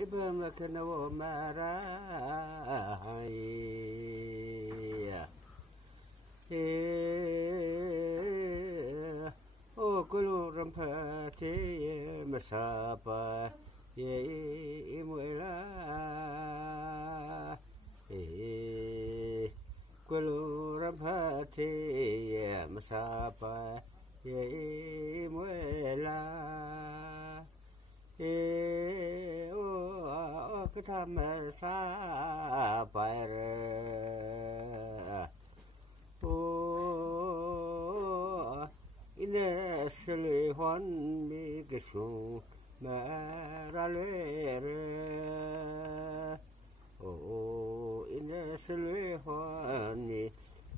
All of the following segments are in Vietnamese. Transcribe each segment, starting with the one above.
ibam lakana wa marai o kulu rampati masapa imuela kulu rampati masapa imuela o katama sa para o inesli hon mi kesu maralere o inesli hon mi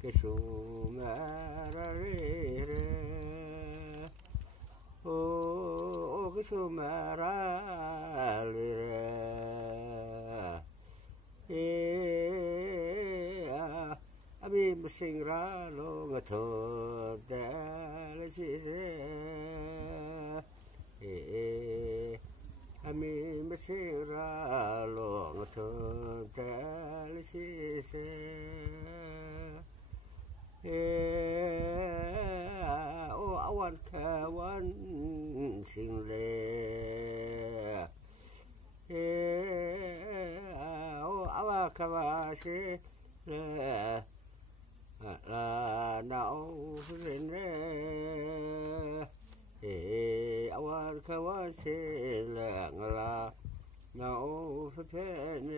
kesu maralere o kesu maralere abi sing ra lo nga thơ ta le chi se ami sing ra lo nga thơ ta le chi se o awan ka wan sing le o awa ka wa se la nau lên awan kawan se la nau phen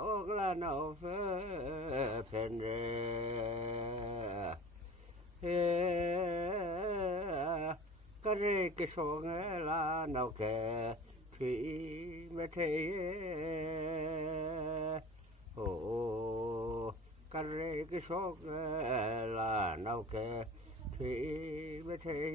o la nau phen cái cái số là nau ke thì mới thấy cái số là nào kể thì mới thấy